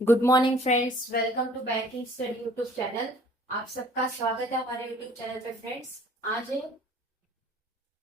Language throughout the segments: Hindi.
Good morning friends, welcome to banking study YouTube channel. आप सबका स्वागत है हमारे यूट्यूब चैनल पे। फ्रेंड्स, आज है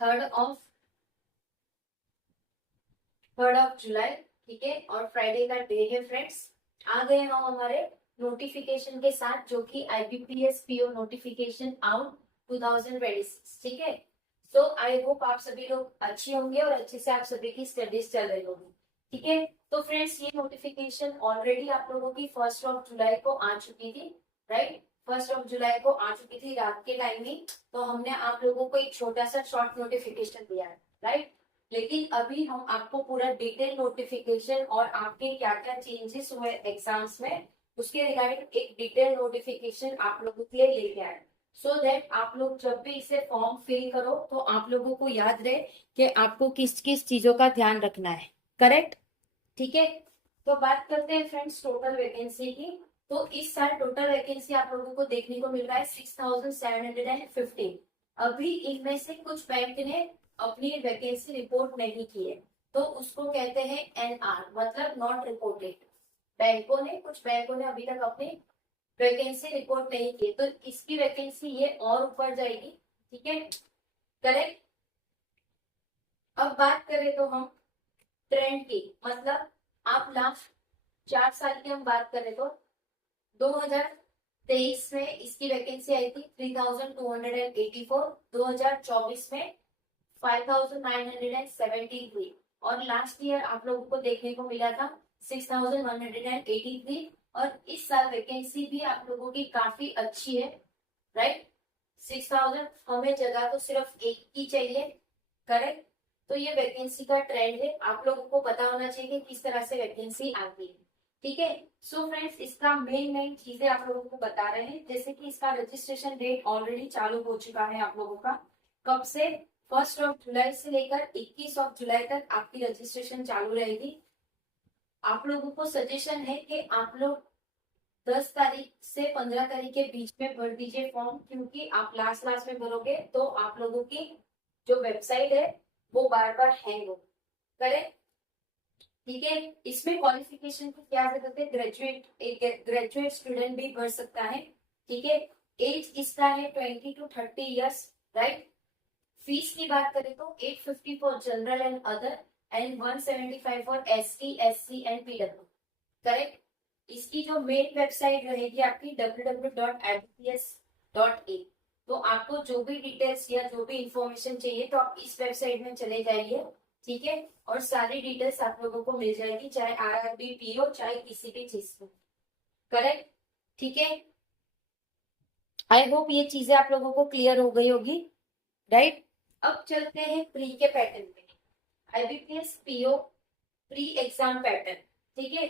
थर्ड ऑफ जुलाई, ठीक है, और फ्राइडे का डे है। फ्रेंड्स, आ गए हम हमारे नोटिफिकेशन के साथ, जो कि आईबीपीएस पीओ नोटिफिकेशन आउट 2026, ठीक है। सो आई होप आप सभी लोग अच्छे होंगे और अच्छे से आप सभी की स्टडीज चल रही होगी, ठीक है। तो फ्रेंड्स, ये नोटिफिकेशन ऑलरेडी आप लोगों की 1 जुलाई को आ चुकी थी, राइट। 1 जुलाई को आ चुकी थी रात के टाइम में। तो हमने आप लोगों को एक छोटा सा शॉर्ट नोटिफिकेशन दिया है, राइट। लेकिन अभी हम आपको पूरा डिटेल नोटिफिकेशन और आपके क्या क्या चेंजेस हुए एग्जाम्स में, उसके रिगार्डिंग एक डिटेल नोटिफिकेशन आप लोगों के लिए लेके आए, सो दैट आप लोग जब भी इसे फॉर्म फिल करो तो आप लोगों को याद रहे कि आपको किस किस चीजों का ध्यान रखना है, करेक्ट, ठीक है। तो बात करते हैं फ्रेंड्स टोटल वैकेंसी की। तो इस साल टोटल वैकेंसी आप लोगों को देखने को मिल रहा है 6715। अभी इनमें से कुछ बैंक ने अपनी वैकेंसी रिपोर्ट नहीं की है, तो उसको कहते हैं एनआर, मतलब नॉट रिपोर्टेड। कुछ बैंकों ने अभी तक अपनी वैकेंसी रिपोर्ट नहीं की, तो इसकी वैकेंसी ये और ऊपर जाएगी, ठीक है, करेक्ट। अब बात करें तो हम ट्रेंड की, मतलब आप लास्ट 4 साल की हम बात करें तो 2023 में इसकी वैकेंसी आई थी 3284, 2024 में 5973, और लास्ट ईयर आप लोगों को देखने को मिला था 6183। और इस साल वैकेंसी भी आप लोगों की काफी अच्छी है, राइट। 6000, हमें जगह तो सिर्फ एक ही चाहिए, करेक्ट। तो ये वैकेंसी का ट्रेंड है, आप लोगों को पता होना चाहिए कि किस तरह से वैकेंसी आती है, ठीक है। सो फ्रेंड्स, इसका मेन चीजें आप लोगों को बता रहे हैं, जैसे कि इसका रजिस्ट्रेशन डेट ऑलरेडी चालू हो चुका है आप लोगों का। कब से? 1 जुलाई से लेकर 21 जुलाई तक आपकी रजिस्ट्रेशन चालू रहेगी। आप लोगों को सजेशन है कि आप लोग 10 तारीख से 15 तारीख के बीच में भर दीजिए फॉर्म, क्योंकि आप लास्ट लास्ट में भरोगे तो आप लोगों की जो वेबसाइट है वो बार बार हैंग हो, करेक्ट, ठीक है। इसमें क्वालिफिकेशन की क्या जरूरत है? ग्रेजुएट स्टूडेंट भी भर सकता है, ठीक है। एज इसका है 20 to 30 ईयर्स, राइट। फीस की बात करें तो 850 for general and other, and 175 for ST, SC and PW, correct. इसकी जो मेन वेबसाइट रहेगी आपकी www.ibps.in। तो आपको जो भी डिटेल्स या जो भी इंफॉर्मेशन चाहिए तो आप इस वेबसाइट में चले जाइए, ठीक है। और सारी डिटेल्स आप लोगों को मिल जाएगी, चाहे आरआरबी, पीओ, चाहे किसी भी चीज को, करेक्ट, ठीक है। आई होप ये चीजें आप लोगों को क्लियर हो गई होगी, राइट। अब चलते हैं प्री के पैटर्न पे। IBPS PO pre exam pattern, ठीक है।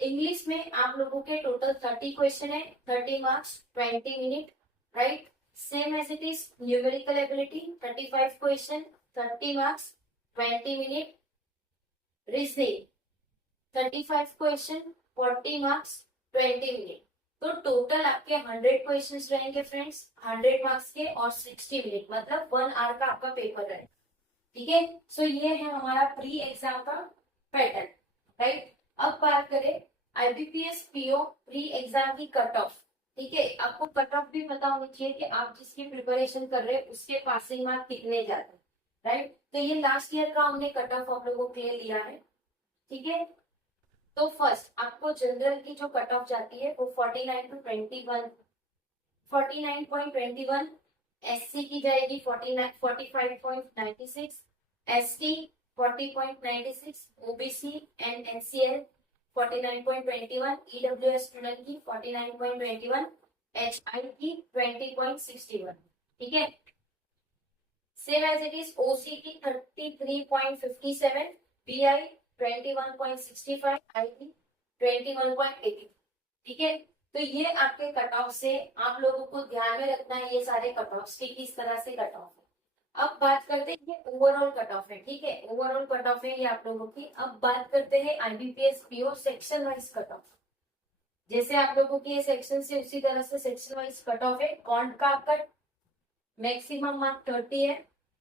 इंग्लिश में आप लोगों के टोटल 30 क्वेश्चन है, 30 marks, 20 minute, right. Same as it is numerical ability, 35 question, 30 marks, 20 minute. Reasoning 35 question, 40 marks, 20 minute. तो टोटल आपके 100 क्वेश्चन रहेंगे फ्रेंड्स, 100 मार्क्स के, और 60 मिनट, मतलब 1 आवर का आपका पेपर रहेगा, ठीक है। सो ये है हमारा प्री एग्जाम का पैटर्न, राइट। अब बात करें आईबीपीएस पीओ प्री एग्जाम की कट ऑफ, ठीक है। आपको कट ऑफ भी पता होनी चाहिए कि आप जिसकी प्रिपरेशन कर रहे हैं उसके पासिंग मार्क कितने जाते हैं, राइट। तो ये लास्ट ईयर का हमने कट ऑफ आप लोगों के लिए लिया है, ठीक है। तो फर्स्ट आपको जनरल की जो कट ऑफ जाती है वो 49.21, एससी की जाएगी 45.96, ST 40.96, OBC and NCL 49.21, EWS student की 49.21, एचआई की 20.61, ठीक है। सेम एज इट इज ओसी की 33.57, बीआई 21.65, आईटी 21.80, ठीक है। तो ये आपके कट ऑफ से आप लोगों को ध्यान में रखना है, ये सारे कट ऑफ के किस तरह से कट ऑफ है। अब बात करते हैं, ये ओवरऑल कट ऑफ है, ठीक है, ओवरऑल कट ऑफ है ये आप लोगों की। अब बात करते हैं IBPS PO section wise cut off. जैसे आप लोगों की ये सेक्शन से उसी तरह से सेक्शन वाइज कट ऑफ है। कॉन्ट का आपका मैक्सिमम मार्क 30 है,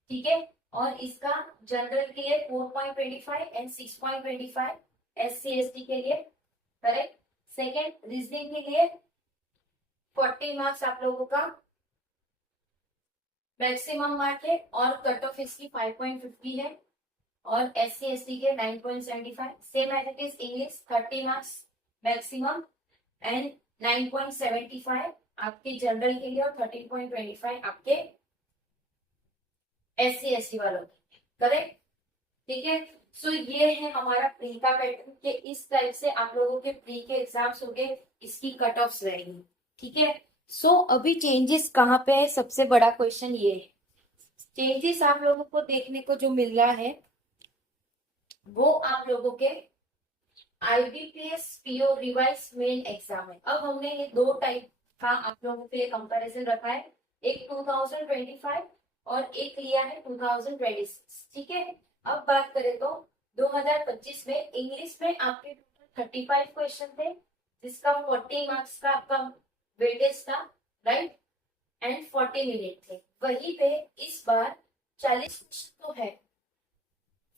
ठीक है। और इसका जनरल के लिए 4.25 एंड 6.25, एससी एसटी के लिए, करेक्ट। सेकेंड रीजनिंग के लिए 40 मार्क्स आप लोगों का मैक्सिमम मार्क है और कट ऑफ इसकी 5.50 है और SC/ST के 9.75। Same as it is English 30 marks maximum and 9.75 आपके जनरल के लिए और 13.25 आपके SC/ST वालों के, करेक्ट? ठीक है, सो ये है हमारा प्री का पैटर्न के इस टाइप से आप लोगों के प्री के एग्जाम्स हो गए, इसकी कट ऑफ रहेगी। ठीक है, सो अभी चेंजेस कहाँ पे है, सबसे बड़ा क्वेश्चन ये है। चेंजेस आप लोगों को देखने को जो मिल रहा है वो आप लोगों के IBPS PO revise main exam है। अब हमने ये दो टाइप का आप लोगों के लिए कंपैरिजन रखा है, एक 2025 और एक लिया है 2026। ठीक है, अब बात करें तो 2025 में इंग्लिश में आपके 35 क्वेश्चन थे जिसका 40 मार्क्स का आपका वेटेज था, राइट, एंड 40 मिनट थे। वहीं पे इस बार 40 क्वेश्चन तो है,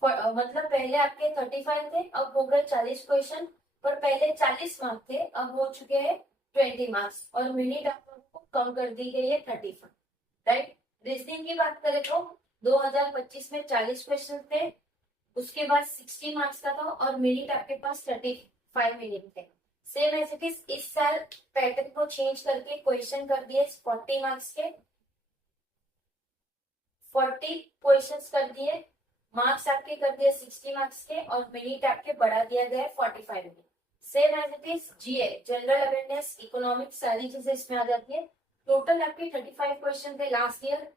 मतलब पहले आपके 35 थे, अब हो गए 40 क्वेश्चन, पर पहले 40 मार्क्स थे, अब हो चुके हैं 20 मार्क्स और मिनट आप लोगों को कम कर दी गई है 35, राइट। रीजनिंग की बात करें तो 2025 में 40 क्वेश्चन थे, उसके बाद 60 मार्क्स का था और मिनट आपके पास 35 मिनट थे। सेम एज इट इज इस साल पैटर्न को चेंज करके क्वेश्चन कर दिए 40 मार्क्स के, 40 क्वेश्चंस कर दिए, मार्क्स आपके कर दिए 60 मार्क्स के और मिनट आपके बढ़ा दिया गया है 45 minute. Same as it is GA general awareness economics सारी चीजें इसमें आ जाती है। टोटल आपके 35 क्वेश्चन थे लास्ट ईयर,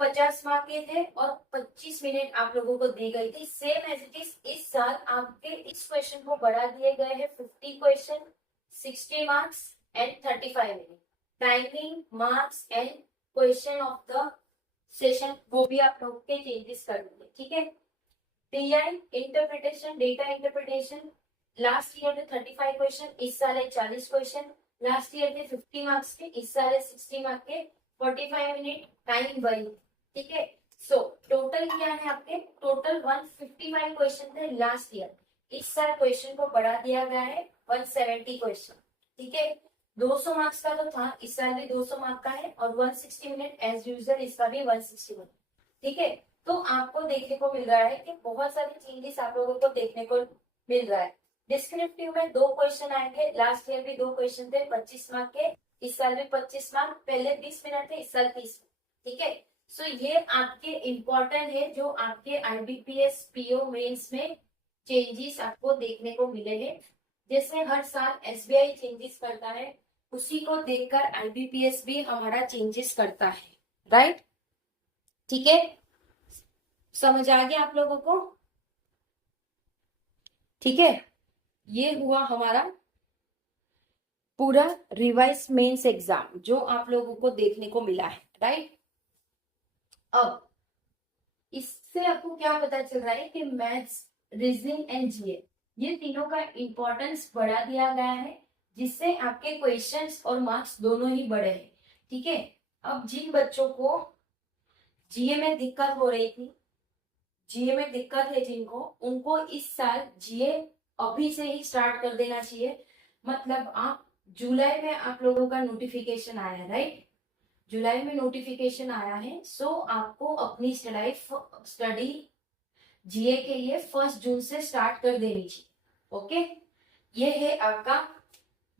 50 मार्क के थे और 25 मिनट आप लोगों को दी गई थी। सेम एज इट इज इस साल आपके इस क्वेश्चन को बढ़ा दिए गए हैं 50 question, 60 marks and 35 minute. Timing, marks and question of the session वो भी आप लोग के चेंजेस कर देंगे। ठीक है, TI interpretation, data interpretation last year थे 35 क्वेश्चन, इस साल है 40 क्वेश्चन। लास्ट ईयर थे 50 मार्क्स के, इस साल है 60 मार्क्स के, 45 मिनट, टाइम वही। ठीक है, सो टोटल क्या है आपके, टोटल 155 क्वेश्चन थे लास्ट ईयर, इस साल क्वेश्चन को बढ़ा दिया गया है 170 क्वेश्चन। ठीक है, 200 मार्क्स का तो था, इस साल भी 200 मार्क का है और 160 मिनट एज यूजुअल इसका भी 160 मिनट। ठीक है, तो आपको देखने को मिल रहा है कि बहुत सारे चेंजेस आप लोगों को देखने को मिल रहा है। डिस्क्रिप्टिव में 2 क्वेश्चन आएंगे, लास्ट ईयर भी 2 क्वेश्चन थे 25 मार्क के, इस साल भी 25 मार्क, पहले 20 मिनट थे, इस साल 30 मिनट। ठीक है, सो ये आपके इम्पोर्टेंट है जो आपके IBPS PO मेंस में चेंजेस आपको देखने को मिले हैं। जैसे हर साल SBI चेंजेस करता है, उसी को देखकर IBPS भी हमारा चेंजेस करता है, राइट। ठीक है, समझ आ गया आप लोगों को? ठीक है, ये हुआ हमारा पूरा रिवाइज मेंस एग्जाम जो आप लोगों को देखने को मिला है, राइट। अब इससे आपको क्या पता चल रहा है कि मैथ्स, रीजनिंग एंड GA ये तीनों का इंपॉर्टेंस बढ़ा दिया गया है, जिससे आपके क्वेश्चंस और मार्क्स दोनों ही बढ़े हैं। ठीक है, अब जिन बच्चों को GA में दिक्कत हो रही थी, GA में दिक्कत है जिनको, उनको इस साल GA अभी से ही स्टार्ट कर देना चाहिए। मतलब आप जुलाई में आप लोगों का नोटिफिकेशन आया है, राइट, जुलाई में नोटिफिकेशन आया है, सो आपको अपनी स्टडी GA के लिए 1 जून से स्टार्ट कर देनी चाहिए। ओके, ये है आपका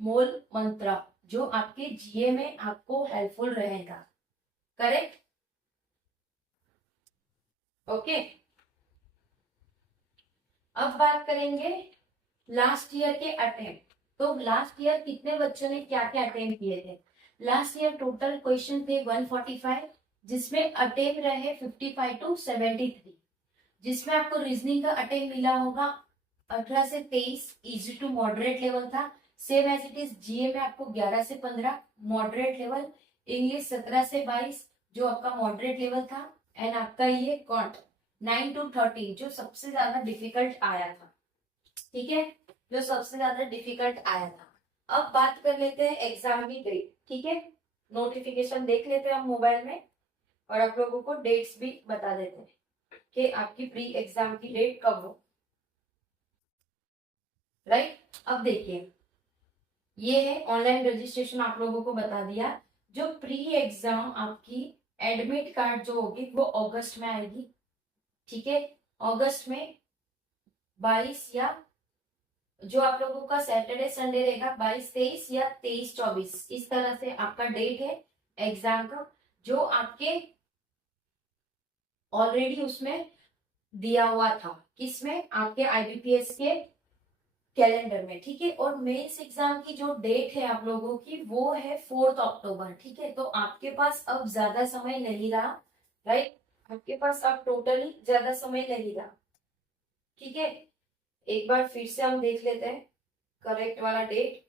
मूल मंत्र जो आपके GA में आपको हेल्पफुल रहेगा, करेक्ट? ओके, अब बात करेंगे लास्ट ईयर के अटेम्प्ट। तो लास्ट ईयर कितने बच्चों ने क्या क्या अटेम्प्ट किए थे? लास्ट ईयर टोटल क्वेश्चन थे 145, जिसमें अटेम्प्ट रहे 55 to 73, जिसमें आपको रीजनिंग का अटेम्प्ट मिला होगा 18 से 23, इजी टू मॉडरेट लेवल था। Same as it is GA में आपको 11 से 15 मॉडरेट लेवल, इंग्लिश 17 से 22 जो आपका मॉडरेट लेवल था, एंड आपका ये कॉन्ट 9 to 13 जो सबसे ज्यादा डिफिकल्ट आया था। ठीक है, जो सबसे ज्यादा डिफिकल्ट आया था। अब बात कर लेते हैं एग्जाम की डेट। ठीक है, नोटिफिकेशन देख लेते हैं हम मोबाइल में और आप लोगों को डेट्स भी बता देते हैं कि आपकी प्री एग्जाम की डेट कब हो, राइट। अब देखिए ये है ऑनलाइन रजिस्ट्रेशन आप लोगों को बता दिया। जो प्री एग्जाम आपकी एडमिट कार्ड जो होगी वो अगस्त में आएगी, ठीक है। अगस्त में 22 या जो आप लोगों का सैटरडे संडे रहेगा 22, 23 या 23, 24 इस तरह से आपका डेट है एग्जाम का, जो आपके ऑलरेडी उसमें दिया हुआ था, किसमें, आपके आईबीपीएस के कैलेंडर में, ठीक है। और मेंस एग्जाम की जो डेट है आप लोगों की वो है 4 अक्टूबर, ठीक है। तो आपके पास अब ज्यादा समय नहीं रहा, राइट, आपके पास अब टोटली ज्यादा समय नहीं रहा, ठीक है। एक बार फिर से हम देख लेते हैं करेक्ट वाला डेट,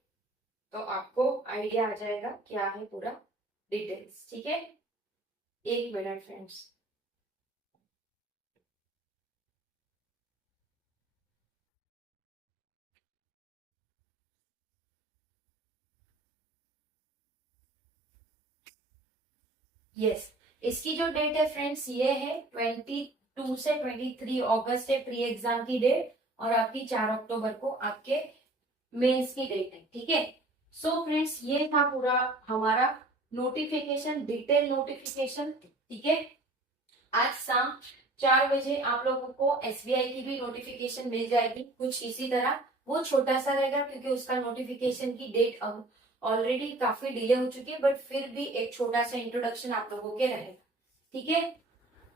तो आपको आइडिया आ जाएगा क्या है पूरा डिटेल्स, ठीक है। एक मिनट फ्रेंड्स। यस, इसकी जो डेट है फ्रेंड्स ये है 22 से 23 अगस्त है प्री एग्जाम की डेट, और आपकी 4 अक्टूबर को आपके मेंस की डेट है, ठीक है। सो फ्रेंड्स ये था पूरा हमारा नोटिफिकेशन, डिटेल नोटिफिकेशन, ठीक है। आज शाम 4 बजे आप लोगों को एसबीआई की भी नोटिफिकेशन मिल जाएगी कुछ इसी तरह। वो छोटा सा रहेगा क्योंकि उसका नोटिफिकेशन की डेट अब ऑलरेडी काफी डिले हो चुकी है, बट फिर भी एक छोटा सा इंट्रोडक्शन आप लोगों के रहेगा, ठीक है,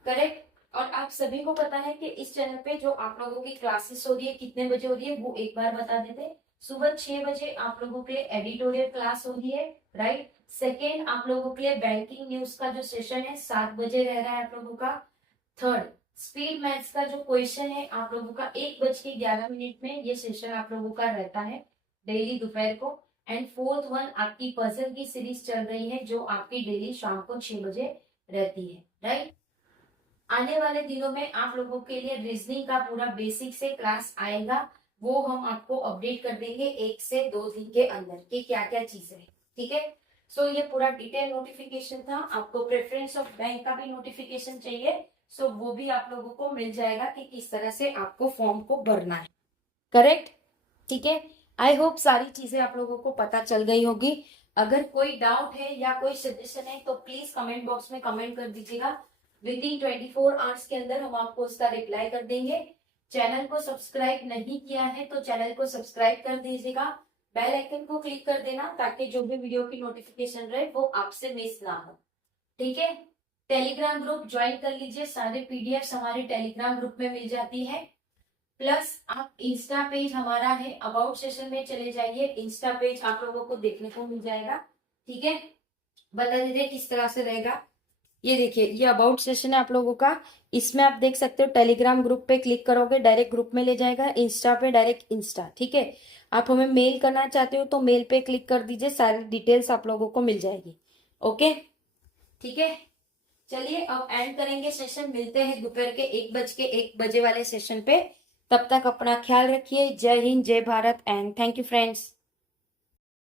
करेक्ट। और आप सभी को पता है कि इस चैनल पे जो आप लोगों की क्लासेस हो रही है कितने बजे हो रही है वो एक बार बता देते। सुबह 6 बजे आप लोगों के लिए एडिटोरियल क्लास हो रही है, राइट। सेकेंड, आप लोगों के लिए बैंकिंग न्यूज का जो सेशन है 7 बजे रह रहा है आप लोगों का। थर्ड, स्पीड मैथ्स का जो क्वेश्चन है आप लोगों का 1:11 में ये सेशन आप लोगों का रहता है डेली दोपहर को। एंड फोर्थ वन, आपकी पजल की सीरीज चल रही है जो आपकी डेली शाम को 6 बजे रहती है, राइट। आने वाले दिनों में आप लोगों के लिए रीजनिंग का पूरा बेसिक से क्लास आएगा, वो हम आपको अपडेट कर देंगे 1 से 2 दिन के अंदर कि क्या क्या चीजें है, ठीक है। सो ये पूरा डिटेल नोटिफिकेशन था। आपको प्रेफरेंस ऑफ बैंक का भी नोटिफिकेशन चाहिए, सो वो भी आप लोगों को मिल जाएगा कि किस तरह से आपको फॉर्म को भरना है, करेक्ट, ठीक है। आई होप सारी चीजें आप लोगों को पता चल गई होगी। अगर कोई डाउट है या कोई सजेशन है तो प्लीज कमेंट बॉक्स में कमेंट कर दीजिएगा। विद इन 24 आवर्स के अंदर हम आपको उसका रिप्लाई कर देंगे। चैनल को सब्सक्राइब नहीं किया है तो चैनल को सब्सक्राइब कर दीजिएगा, बेल आइकन को क्लिक कर देना ताकि जो भी वीडियो की नोटिफिकेशन रहे वो आपसे मिस ना हो, ठीक है। टेलीग्राम ग्रुप ज्वाइन कर लीजिए, सारे पीडीएफ हमारे टेलीग्राम ग्रुप में मिल जाती है। प्लस आप इंस्टा पेज हमारा है, अबाउट सेशन में चले जाइए, इंस्टा पेज आप लोगों को देखने को मिल जाएगा, ठीक है। बता दीजिए किस तरह से रहेगा। ये देखिए, ये अबाउट सेशन है आप लोगों का, इसमें आप देख सकते हो टेलीग्राम ग्रुप पे क्लिक करोगे डायरेक्ट ग्रुप में ले जाएगा, इंस्टा पे डायरेक्ट इंस्टा, ठीक है। आप हमें मेल करना चाहते हो तो मेल पे क्लिक कर दीजिए, सारी डिटेल्स आप लोगों को मिल जाएगी, ओके, ठीक है। चलिए अब एंड करेंगे सेशन, मिलते हैं दोपहर के 1:01 वाले सेशन पे। तब तक अपना ख्याल रखिए। जय हिंद, जय Bharat and thank you friends.